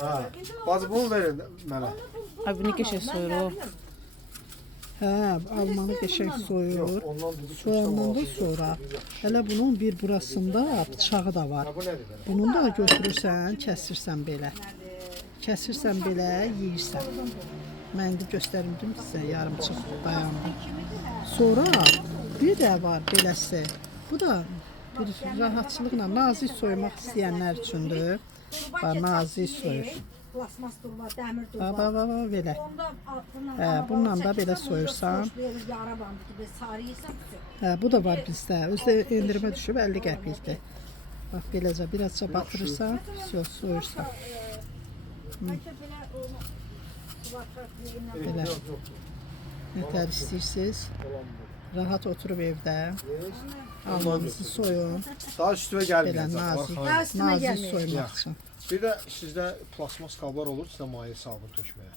Ha. Bacı bunu verin mənə. Ay bu ne geçe soyur. Hə, almanı qəşəng soyur. Ondan dedi ki, Soyandan da sonra hələ bunun bir burasında bıçağı da var. bu nədir belə? Bunu da götürürsən, kəsirsən belə. Kəsirsən belə, yeyirsən. Mən də göstərim sizə yarımçıq dayandım. Sonra bir də var beləsi. Bu da bir rahatçılıqla nazik soymaq istəyənlər üçündür. Bax, nazik soyur. Plasmas durma, dəmir durma. Baba, belə. Onda altından Hə, bununla da belə soyursan. Yara bandı gibi sarıyırsan. Hə, bu da var bizdə. Özdə endirimə düşüb 50 qəpikdir. Bax beləcə birazca batırırsan, soyursan. Belə. Nətər istəyirsiniz? Rahat oturub evdə. Almanızı soyun. Daha üstüme Belə gəlməyəcək. nazik, Daha üstümə nazik gəlməyəcək. soymaq üçün. Bir də sizdə plasmas qablar olur, sizdə maye sabun tökməyə.